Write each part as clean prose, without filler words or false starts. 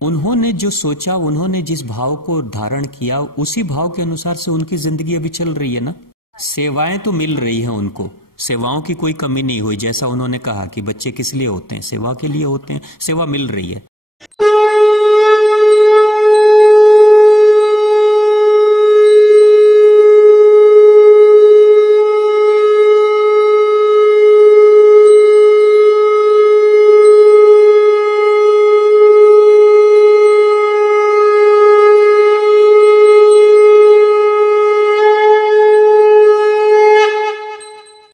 उन्होंने जो सोचा, उन्होंने जिस भाव को धारण किया, उसी भाव के अनुसार से उनकी जिंदगी अभी चल रही है ना। सेवाएं तो मिल रही हैं उनको, सेवाओं की कोई कमी नहीं हुई। जैसा उन्होंने कहा कि बच्चे किस लिए होते हैं, सेवा के लिए होते हैं, सेवा मिल रही है।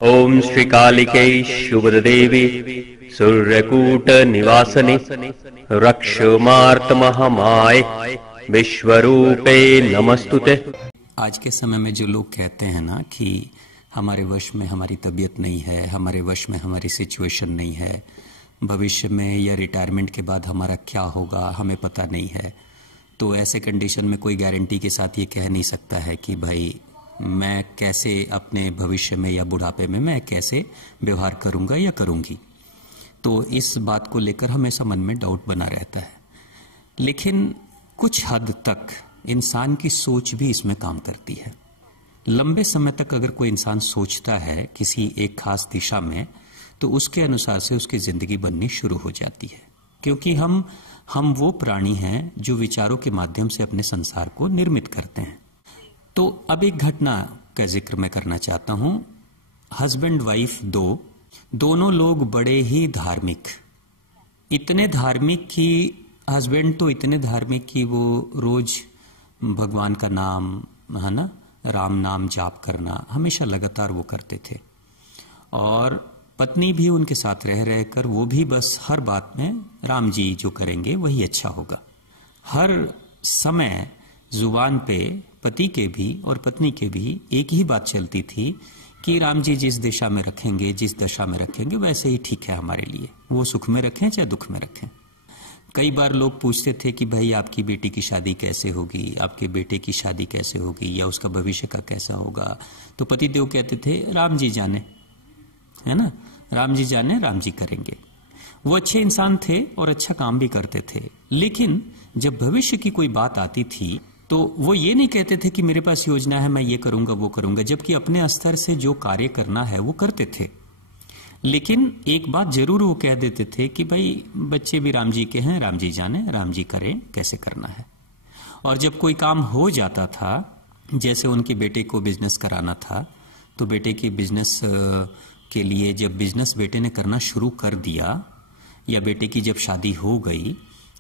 ओम श्री कालिके शुभदेवी सूर्यकूट निवासने रक्षमार्त महामाय विश्वरूपे नमस्तुते। आज के समय में जो लोग कहते हैं ना कि हमारे वश में हमारी तबीयत नहीं है, हमारे वश में हमारी सिचुएशन नहीं है, भविष्य में या रिटायरमेंट के बाद हमारा क्या होगा हमें पता नहीं है, तो ऐसे कंडीशन में कोई गारंटी के साथ ये कह नहीं सकता है कि भाई मैं कैसे अपने भविष्य में या बुढ़ापे में मैं कैसे व्यवहार करूंगा या करूंगी। तो इस बात को लेकर हमेशा मन में डाउट बना रहता है। लेकिन कुछ हद तक इंसान की सोच भी इसमें काम करती है। लंबे समय तक अगर कोई इंसान सोचता है किसी एक खास दिशा में, तो उसके अनुसार से उसकी जिंदगी बननी शुरू हो जाती है। क्योंकि हम वो प्राणी हैं जो विचारों के माध्यम से अपने संसार को निर्मित करते हैं। तो अब एक घटना का जिक्र मैं करना चाहता हूं। हस्बैंड वाइफ दोनों लोग बड़े ही धार्मिक, इतने धार्मिक कि हस्बैंड तो इतने धार्मिक कि वो रोज भगवान का नाम, है ना, राम नाम जाप करना हमेशा लगातार वो करते थे। और पत्नी भी उनके साथ रह रहकर वो भी बस हर बात में राम जी जो करेंगे वही अच्छा होगा। हर समय जुबान पे पति के भी और पत्नी के भी एक ही बात चलती थी कि राम जी जिस दिशा में रखेंगे, जिस दशा में रखेंगे वैसे ही ठीक है हमारे लिए, वो सुख में रखें चाहे दुख में रखें। कई बार लोग पूछते थे कि भाई आपकी बेटी की शादी कैसे होगी, आपके बेटे की शादी कैसे होगी, या उसका भविष्य का कैसा होगा। तो पति देव कहते थे राम जी जाने, है ना, राम जी जाने, राम जी करेंगे। वो अच्छे इंसान थे और अच्छा काम भी करते थे। लेकिन जब भविष्य की कोई बात आती थी तो वो ये नहीं कहते थे कि मेरे पास योजना है, मैं ये करूंगा वो करूंगा, जबकि अपने स्तर से जो कार्य करना है वो करते थे। लेकिन एक बात जरूर वो कह देते थे कि भाई बच्चे भी राम जी के हैं, राम जी जाने, राम जी करें, कैसे करना है। और जब कोई काम हो जाता था, जैसे उनके बेटे को बिजनेस कराना था, तो बेटे के बिजनेस के लिए जब बिजनेस बेटे ने करना शुरू कर दिया या बेटे की जब शादी हो गई,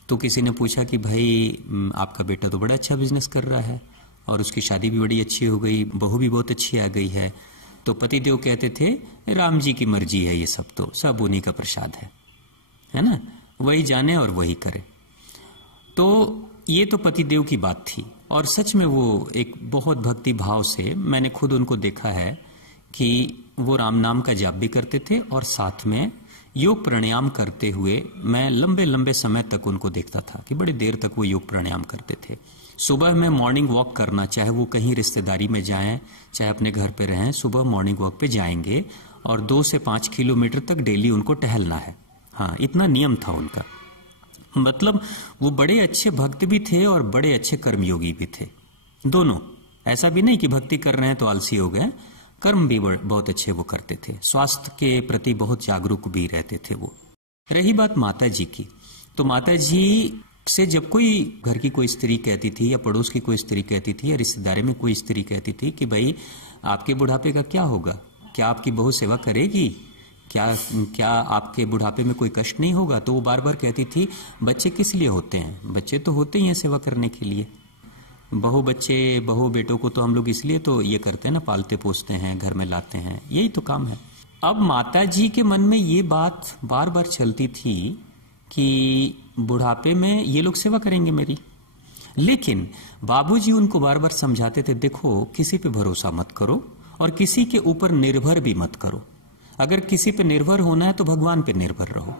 तो किसी ने पूछा कि भाई आपका बेटा तो बड़ा अच्छा बिजनेस कर रहा है और उसकी शादी भी बड़ी अच्छी हो गई, बहू भी बहुत अच्छी आ गई है। तो पति देव कहते थे राम जी की मर्जी है, ये सब तो सब उन्हीं का प्रसाद है ना, वही जाने और वही करे। तो ये तो पति देव की बात थी। और सच में वो एक बहुत भक्ति भाव से, मैंने खुद उनको देखा है कि वो राम नाम का जाप भी करते थे और साथ में योग प्राणायाम करते हुए मैं लंबे लंबे समय तक उनको देखता था कि बड़ी देर तक वो योग प्राणायाम करते थे। सुबह में मॉर्निंग वॉक करना, चाहे वो कहीं रिश्तेदारी में जाएं चाहे अपने घर पे रहें, सुबह मॉर्निंग वॉक पे जाएंगे और 2 से 5 किलोमीटर तक डेली उनको टहलना है। हाँ, इतना नियम था उनका। मतलब वो बड़े अच्छे भक्त भी थे और बड़े अच्छे कर्मयोगी भी थे दोनों। ऐसा भी नहीं कि भक्ति कर रहे हैं तो आलसी हो गए, कर्म भी बहुत अच्छे वो करते थे, स्वास्थ्य के प्रति बहुत जागरूक भी रहते थे वो। रही बात माता जी की, तो माता जी से जब कोई घर की कोई स्त्री कहती थी या पड़ोस की कोई स्त्री कहती थी या रिश्तेदारी में कोई स्त्री कहती थी कि भाई आपके बुढ़ापे का क्या होगा, क्या आपकी बहू सेवा करेगी, क्या आपके बुढ़ापे में कोई कष्ट नहीं होगा, तो वो बार बार कहती थी बच्चे किस लिए होते हैं, बच्चे तो होते ही हैं सेवा करने के लिए। बहू बेटों को तो हम लोग इसलिए तो ये करते हैं ना, पालते पोसते हैं, घर में लाते हैं, यही तो काम है। अब माता जी के मन में ये बात बार बार चलती थी कि बुढ़ापे में ये लोग सेवा करेंगे मेरी। लेकिन बाबूजी उनको बार बार समझाते थे, देखो किसी पे भरोसा मत करो और किसी के ऊपर निर्भर भी मत करो। अगर किसी पे निर्भर होना है तो भगवान पे निर्भर रहो।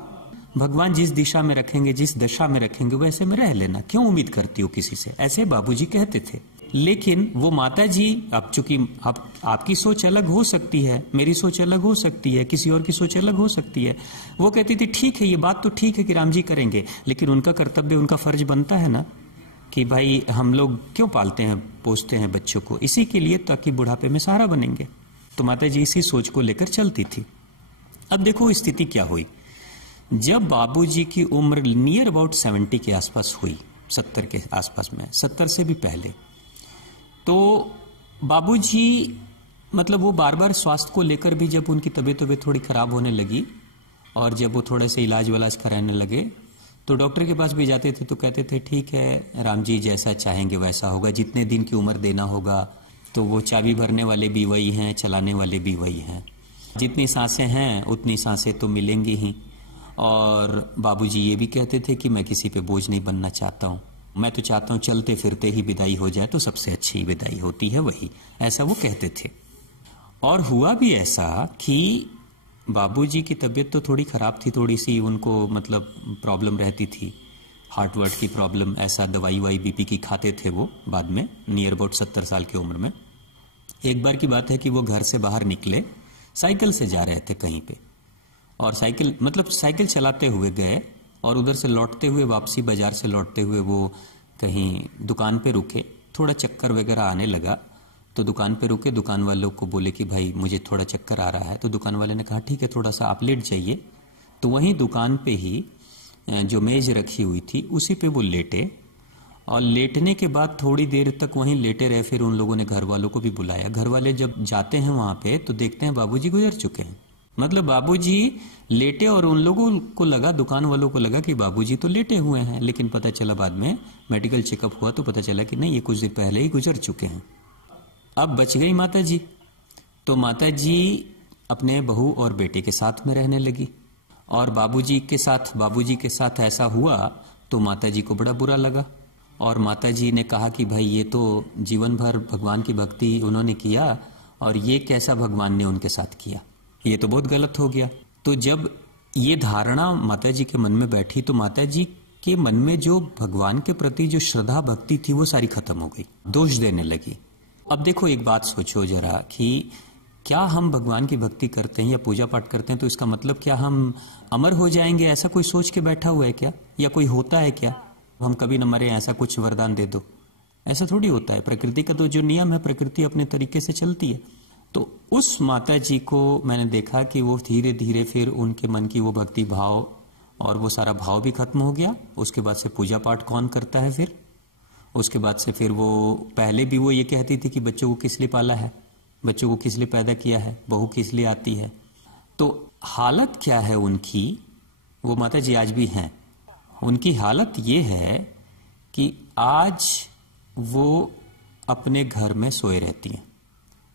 भगवान जिस दिशा में रखेंगे, जिस दशा में रखेंगे वैसे में रह लेना, क्यों उम्मीद करती हो किसी से, ऐसे बाबूजी कहते थे। लेकिन वो माता जी, अब चूंकि अब आपकी सोच अलग हो सकती है, मेरी सोच अलग हो सकती है, किसी और की सोच अलग हो सकती है, वो कहती थी ठीक है, ये बात तो ठीक है कि राम जी करेंगे, लेकिन उनका कर्तव्य, उनका फर्ज बनता है ना कि भाई हम लोग क्यों पालते हैं पोसते हैं बच्चों को, इसी के लिए ताकि बुढ़ापे में सहारा बनेंगे। तो माता जी इसी सोच को लेकर चलती थी। अब देखो स्थिति क्या हुई, जब बाबूजी की उम्र नियर अबाउट 70 के आसपास हुई, 70 के आसपास में, 70 से भी पहले, तो बाबूजी मतलब वो बार बार स्वास्थ्य को लेकर भी, जब उनकी तबीयत थोड़ी खराब होने लगी और जब वो थोड़े से इलाज वलाज कराने लगे, तो डॉक्टर के पास भी जाते थे तो कहते थे ठीक है राम जी जैसा चाहेंगे वैसा होगा, जितने दिन की उम्र देना होगा, तो वो चाबी भरने वाले भी वही हैं, चलाने वाले भी वही हैं, जितनी सांसें हैं उतनी सांसें तो मिलेंगी ही। और बाबूजी ये भी कहते थे कि मैं किसी पे बोझ नहीं बनना चाहता हूँ, मैं तो चाहता हूँ चलते फिरते ही विदाई हो जाए तो सबसे अच्छी विदाई होती है वही, ऐसा वो कहते थे। और हुआ भी ऐसा कि बाबूजी की तबीयत तो थोड़ी खराब थी, थोड़ी सी उनको मतलब प्रॉब्लम रहती थी, हार्ट वार्ट की प्रॉब्लम, ऐसा दवाई वाई बीपी की खाते थे वो बाद में, नियर अबाउट 70 साल की उम्र में। एक बार की बात है कि वो घर से बाहर निकले, साइकिल से जा रहे थे कहीं पे, और साइकिल चलाते हुए गए और उधर से लौटते हुए, वापसी बाजार से लौटते हुए वो कहीं दुकान पे रुके, थोड़ा चक्कर वगैरह आने लगा, तो दुकान पे रुके, दुकान वालों को बोले कि भाई मुझे थोड़ा चक्कर आ रहा है, तो दुकान वाले ने कहा ठीक है थोड़ा सा आप लेट जाइए। तो वहीं दुकान पे ही जो मेज रखी हुई थी उसी पे वो लेटे, और लेटने के बाद थोड़ी देर तक वहीं लेटे रहे। फिर उन लोगों ने घर वालों को भी बुलाया, घर वाले जब जाते हैं वहां पे तो देखते हैं बाबूजी गुजर चुके हैं, मतलब बाबूजी लेटे, और उन लोगों को लगा, दुकान वालों को लगा कि बाबूजी तो लेटे हुए हैं, लेकिन पता चला बाद में मेडिकल चेकअप हुआ तो पता चला कि नहीं, ये कुछ देर पहले ही गुजर चुके हैं। अब बच गई माता जी, तो माता जी अपने बहू और बेटे के साथ में रहने लगी, और बाबूजी के साथ ऐसा हुआ तो माता जी को बड़ा बुरा लगा, और माता जी ने कहा कि भाई ये तो जीवन भर भगवान की भक्ति उन्होंने किया और ये कैसा भगवान ने उनके साथ किया, ये तो बहुत गलत हो गया। तो जब ये धारणा माता जी के मन में बैठी तो माता जी के मन में जो भगवान के प्रति जो श्रद्धा भक्ति थी वो सारी खत्म हो गई, दोष देने लगी। अब देखो एक बात सोचो जरा कि क्या हम भगवान की भक्ति करते हैं या पूजा पाठ करते हैं तो इसका मतलब क्या हम अमर हो जाएंगे, ऐसा कोई सोच के बैठा हुआ है क्या, या कोई होता है क्या हम कभी न मरे, ऐसा कुछ वरदान दे दो, ऐसा थोड़ी होता है। प्रकृति का तो जो नियम है, प्रकृति अपने तरीके से चलती है। तो उस माता जी को मैंने देखा कि वो धीरे धीरे फिर उनके मन की वो भक्ति भाव और वो सारा भाव भी खत्म हो गया। उसके बाद से पूजा पाठ कौन करता है, फिर उसके बाद से फिर वो पहले भी वो ये कहती थी कि बच्चों को किस लिए पाला है, बच्चों को किस लिए पैदा किया है, बहू किस लिए आती है। तो हालत क्या है उनकी, वो माता जी आज भी हैं, उनकी हालत ये है कि आज वो अपने घर में सोए रहती हैं,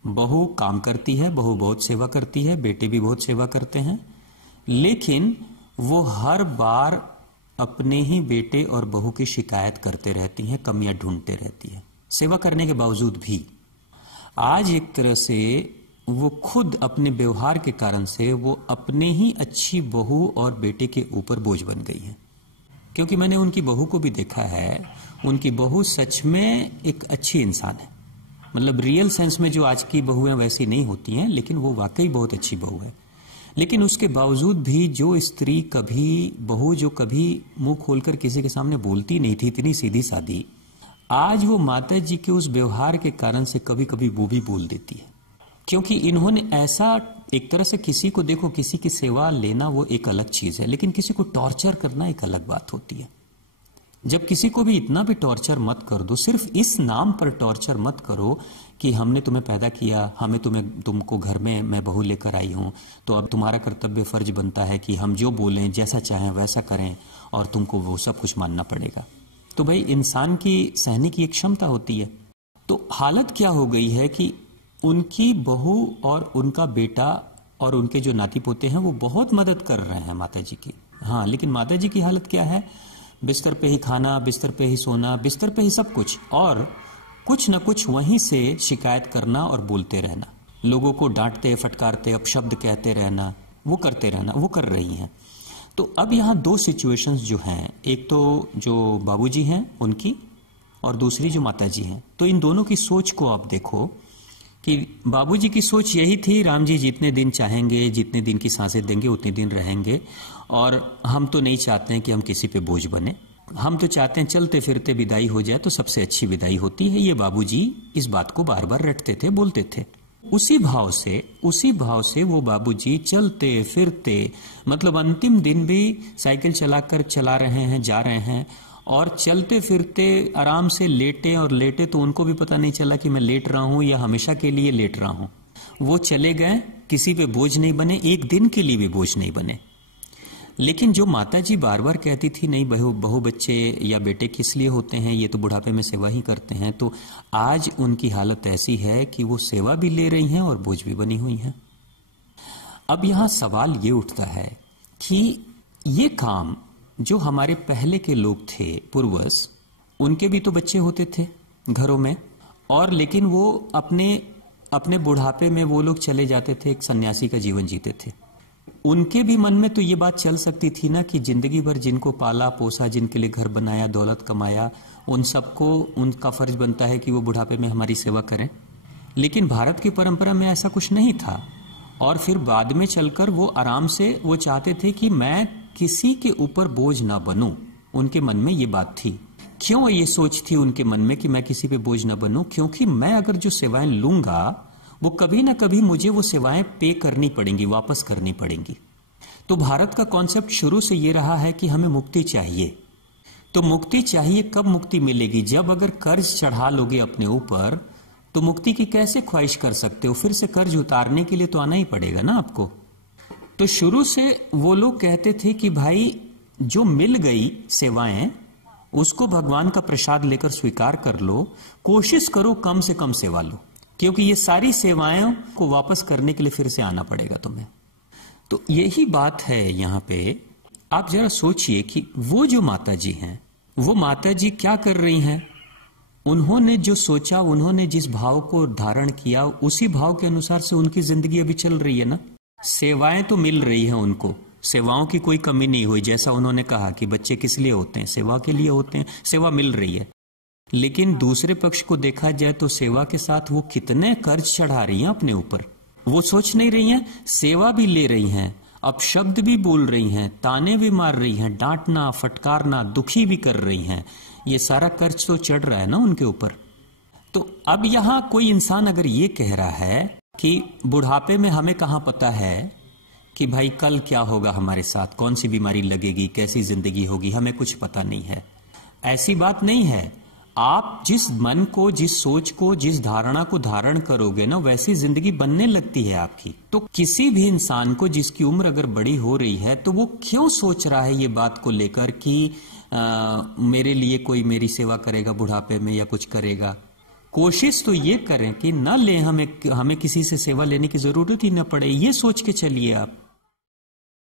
बहू काम करती है, बहू बहुत सेवा करती है, बेटे भी बहुत सेवा करते हैं, लेकिन वो हर बार अपने ही बेटे और बहू की शिकायत करते रहती हैं, कमियां ढूंढते रहती है, सेवा करने के बावजूद भी। आज एक तरह से वो खुद अपने व्यवहार के कारण से वो अपने ही अच्छी बहू और बेटे के ऊपर बोझ बन गई है। क्योंकि मैंने उनकी बहू को भी देखा है, उनकी बहू सच में एक अच्छी इंसान है, मतलब रियल सेंस में जो आज की बहुएं वैसी नहीं होती हैं, लेकिन वो वाकई बहुत अच्छी बहू है। लेकिन उसके बावजूद भी जो स्त्री कभी, बहू जो कभी मुंह खोलकर किसी के सामने बोलती नहीं थी, इतनी सीधी सादी, आज वो माता जी के उस व्यवहार के कारण से कभी कभी वो भी बोल देती है। क्योंकि इन्होंने ऐसा, एक तरह से किसी को देखो, किसी की सेवा लेना वो एक अलग चीज है, लेकिन किसी को टॉर्चर करना एक अलग बात होती है। जब किसी को भी इतना भी टॉर्चर मत कर दो, सिर्फ इस नाम पर टॉर्चर मत करो कि हमने तुम्हें पैदा किया, तुमको घर में मैं बहू लेकर आई हूं, तो अब तुम्हारा कर्तव्य फर्ज बनता है कि हम जो बोलें, जैसा चाहें वैसा करें, और तुमको वो सब कुछ मानना पड़ेगा। तो भाई इंसान की सहने की एक क्षमता होती है। तो हालत क्या हो गई है कि उनकी बहू और उनका बेटा और उनके जो नाती पोते हैं वो बहुत मदद कर रहे हैं माता जी की। हाँ, लेकिन माता जी की हालत क्या है, बिस्तर पे ही खाना, बिस्तर पे ही सोना, बिस्तर पे ही सब कुछ, और कुछ न कुछ वहीं से शिकायत करना और बोलते रहना, लोगों को डांटते फटकारते अपशब्द कहते रहना, वो करते रहना, वो कर रही हैं। तो अब यहाँ दो सिचुएशंस जो हैं, एक तो जो बाबूजी हैं उनकी, और दूसरी जो माताजी हैं, तो इन दोनों की सोच को आप देखो कि बाबूजी की सोच यही थी, राम जी जितने दिन चाहेंगे, जितने दिन की सांसें देंगे उतने दिन रहेंगे, और हम तो नहीं चाहते हैं कि हम किसी पे बोझ बने, हम तो चाहते हैं चलते फिरते विदाई हो जाए तो सबसे अच्छी विदाई होती है। ये बाबूजी इस बात को बार बार रटते थे, बोलते थे। उसी भाव से वो बाबूजी चलते फिरते, मतलब अंतिम दिन भी साइकिल चलाकर चला रहे हैं, जा रहे हैं, और चलते फिरते आराम से लेटे तो उनको भी पता नहीं चला कि मैं लेट रहा हूं या हमेशा के लिए लेट रहा हूं। वो चले गए, किसी पे बोझ नहीं बने, एक दिन के लिए भी बोझ नहीं बने। लेकिन जो माताजी बार बार कहती थी नहीं बहू बच्चे या बेटे किस लिए होते हैं, ये तो बुढ़ापे में सेवा ही करते हैं, तो आज उनकी हालत ऐसी है कि वो सेवा भी ले रही हैं और बोझ भी बनी हुई हैं। अब यहां सवाल ये उठता है कि ये काम जो हमारे पहले के लोग थे, पूर्वज, उनके भी तो बच्चे होते थे घरों में, और लेकिन वो अपने बुढ़ापे में वो लोग चले जाते थे, एक सन्यासी का जीवन जीते थे। उनके भी मन में तो ये बात चल सकती थी ना कि जिंदगी भर जिनको पाला पोसा, जिनके लिए घर बनाया, दौलत कमाया, उन सबको उनका फर्ज बनता है कि वो बुढ़ापे में हमारी सेवा करें। लेकिन भारत की परंपरा में ऐसा कुछ नहीं था, और फिर बाद में चलकर वो आराम से वो चाहते थे कि मैं किसी के ऊपर बोझ ना बनूं। उनके मन में ये बात थी। क्यों ये सोच थी उनके मन में कि मैं किसी पे बोझ ना बनूं? क्योंकि मैं अगर जो सेवाएं लूंगा वो कभी ना कभी मुझे वो सेवाएं पे करनी पड़ेंगी, वापस करनी पड़ेंगी। तो भारत का कॉन्सेप्ट शुरू से ये रहा है कि हमें मुक्ति चाहिए। तो मुक्ति चाहिए, कब मुक्ति मिलेगी? जब अगर कर्ज चढ़ा लोगे अपने ऊपर तो मुक्ति की कैसे ख्वाहिश कर सकते हो? फिर से कर्ज उतारने के लिए तो आना ही पड़ेगा ना आपको। तो शुरू से वो लोग कहते थे कि भाई जो मिल गई सेवाएं उसको भगवान का प्रसाद लेकर स्वीकार कर लो, कोशिश करो कम से कम सेवा लो, क्योंकि ये सारी सेवाएं को वापस करने के लिए फिर से आना पड़ेगा तुम्हें। तो यही बात है यहां पे। आप जरा सोचिए कि वो जो माताजी हैं, वो माताजी क्या कर रही हैं? उन्होंने जो सोचा, उन्होंने जिस भाव को धारण किया, उसी भाव के अनुसार से उनकी जिंदगी अभी चल रही है ना। सेवाएं तो मिल रही हैं उनको, सेवाओं की कोई कमी नहीं हुई। जैसा उन्होंने कहा कि बच्चे किस लिए होते हैं, सेवा के लिए होते हैं, सेवा मिल रही है। लेकिन दूसरे पक्ष को देखा जाए तो सेवा के साथ वो कितने कर्ज चढ़ा रही हैं अपने ऊपर। वो सोच नहीं रही हैं, सेवा भी ले रही हैं, अपशब्द भी बोल रही हैं, ताने भी मार रही हैं, डांटना फटकारना, दुखी भी कर रही हैं। ये सारा कर्ज तो चढ़ रहा है ना उनके ऊपर। तो अब यहां कोई इंसान अगर ये कह रहा है कि बुढ़ापे में हमें कहां पता है कि भाई कल क्या होगा हमारे साथ, कौन सी बीमारी लगेगी, कैसी जिंदगी होगी, हमें कुछ पता नहीं है, ऐसी बात नहीं है। आप जिस मन को, जिस सोच को, जिस धारणा को धारण करोगे ना, वैसी जिंदगी बनने लगती है आपकी। तो किसी भी इंसान को जिसकी उम्र अगर बड़ी हो रही है तो वो क्यों सोच रहा है ये बात को लेकर कि मेरे लिए कोई मेरी सेवा करेगा बुढ़ापे में या कुछ करेगा। कोशिश तो ये करें कि न ले, हमें किसी से सेवा लेने की जरूरत ही न पड़े, ये सोच के चलिए आप।